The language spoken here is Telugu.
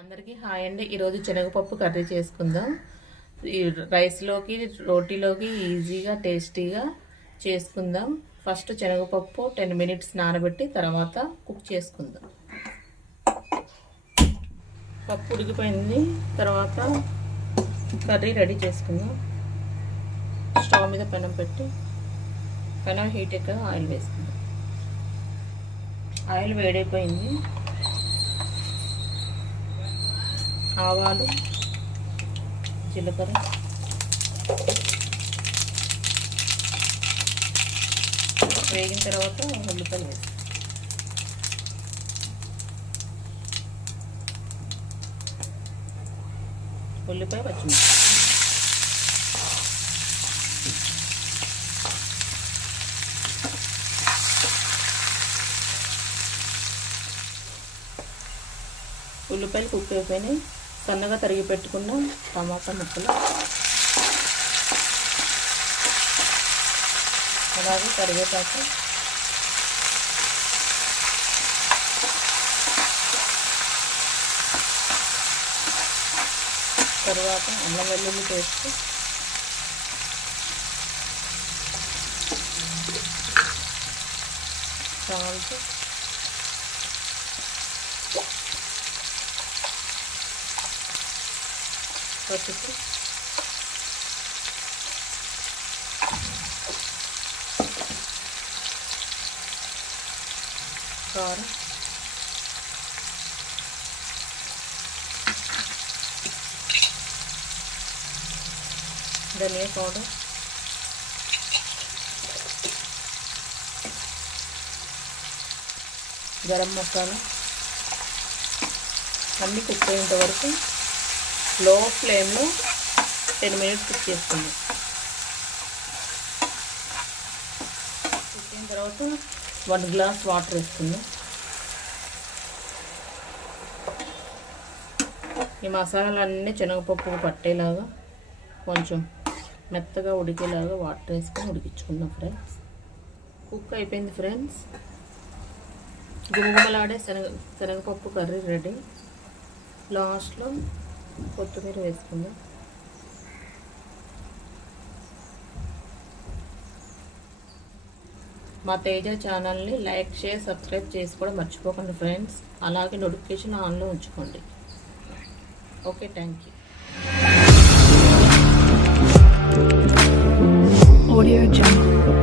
అందరికీ హాయ్ అండి. ఈరోజు శనగపప్పు కర్రీ చేసుకుందాం. ఈ రైస్లోకి రోటీలోకి ఈజీగా టేస్టీగా చేసుకుందాం. ఫస్ట్ శనగపప్పు 10 minutes నానబెట్టి తర్వాత కుక్ చేసుకుందాం. పప్పు ఉడికిపోయింది. తర్వాత కర్రీ రెడీ చేసుకుందాం. స్టవ్ మీద పెనం పెట్టి పెనం హీట్ ఎక్క ఆయిల్ వేసుకుందాం. ఆయిల్ వేడైపోయింది. ఆవాలు, జీలకర్ర, వేగిన తర్వాత ఉల్లిపాయలు వేస్తాం. ఉల్లిపాయ పచ్చిమిర్చి ఉల్లిపాయలు కుక్ అయిపోయినాయి. సన్నగా తరిగి పెట్టుకున్న టమాటా ముక్కలు, అలాగే కరివేపాకు, తర్వాత అల్లం వెల్లుల్లి పేస్ట్, సాల్ట్, పసుపు, కారం, ధనియా పౌడర్, గరం మసాలా అన్నీ కుక్ అయ్యేంత వరకు లో ఫ్లేమ్లో 10 minutes కుక్ చేసుకుందాం. కుక్ అయిన తర్వాత 1 glass వాటర్ వేసుకుందాం. ఈ మసాలాలన్నీ శనగపప్పు పట్టేలాగా కొంచెం మెత్తగా ఉడికేలాగా వాటర్ వేసుకొని ఉడికించుకుందాం ఫ్రెండ్స్. కుక్ అయిపోయింది ఫ్రెండ్స్. గుమగుమలాడే శనగపప్పు కర్రీ రెడీ. లాస్ట్లో కొత్తిమీర వేసుకుందాం. మా తేజ ఛానల్ని లైక్, షేర్, సబ్స్క్రైబ్ చేసి కూడా మర్చిపోకండి ఫ్రెండ్స్. అలాగే నోటిఫికేషన్ ఆన్లో ఉంచుకోండి. Okay, thank you. Audio Jungle.